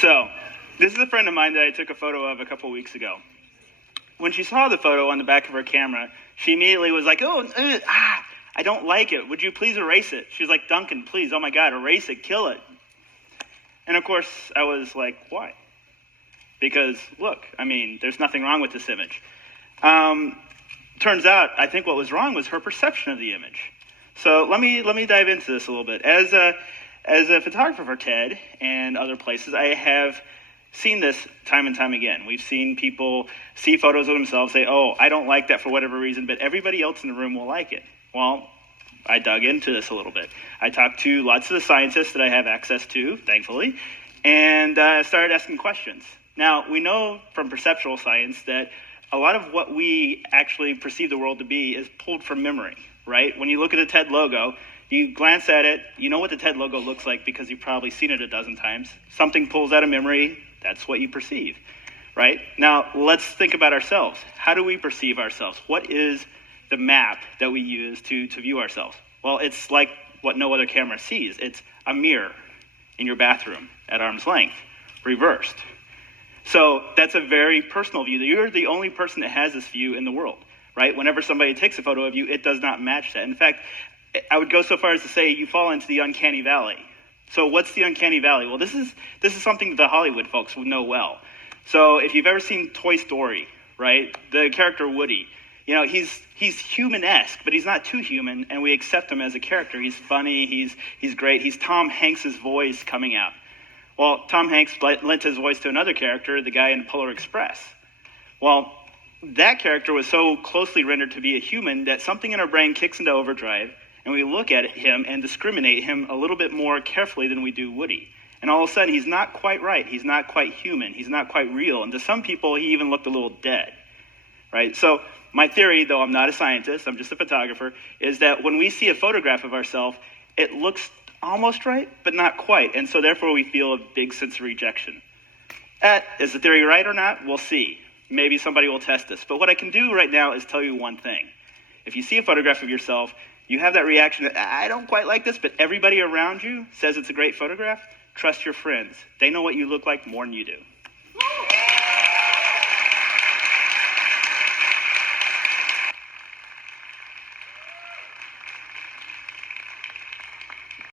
So, this is a friend of mine that I took a photo of a couple weeks ago. When she saw the photo on the back of her camera, she immediately was like, I don't like it. Would you please erase it? She was like, Duncan, please, oh my God, erase it, kill it. And of course, I was like, why? Because, look, I mean, there's nothing wrong with this image. Turns out, I think what was wrong was her perception of the image. So let me dive into this a little bit. As a photographer for TED and other places, I have seen this time and time again. We've seen people see photos of themselves, say, oh, I don't like that for whatever reason, but everybody else in the room will like it. Well, I dug into this a little bit. I talked to lots of the scientists that I have access to, thankfully, and started asking questions. Now, we know from perceptual science that a lot of what we actually perceive the world to be is pulled from memory, right? When you look at a TED logo, you glance at it, you know what the TED logo looks like because you've probably seen it a dozen times. Something pulls out of memory, that's what you perceive, right? Now, let's think about ourselves. How do we perceive ourselves? What is the map that we use to view ourselves? Well, it's like what no other camera sees. It's a mirror in your bathroom at arm's length, reversed. So that's a very personal view. You're the only person that has this view in the world, right? Whenever somebody takes a photo of you, it does not match that. In fact, I would go so far as to say you fall into the uncanny valley. So what's the uncanny valley? Well, this is something that the Hollywood folks would know well. So if you've ever seen Toy Story, right, the character Woody, you know, he's human-esque, but he's not too human, and we accept him as a character. He's funny, he's great. He's Tom Hanks' voice coming out. Well, Tom Hanks lent his voice to another character, the guy in Polar Express. Well, that character was so closely rendered to be a human that something in our brain kicks into overdrive, and we look at him and discriminate him a little bit more carefully than we do Woody. And all of a sudden, he's not quite right. He's not quite human. He's not quite real. And to some people, he even looked a little dead, right? So my theory, though I'm not a scientist, I'm just a photographer, is that when we see a photograph of ourselves, it looks almost right, but not quite. And so therefore, we feel a big sense of rejection. Is the theory right or not? We'll see. Maybe somebody will test this. But what I can do right now is tell you one thing. If you see a photograph of yourself, you have that reaction that, I don't quite like this, but everybody around you says it's a great photograph. Trust your friends. They know what you look like more than you do.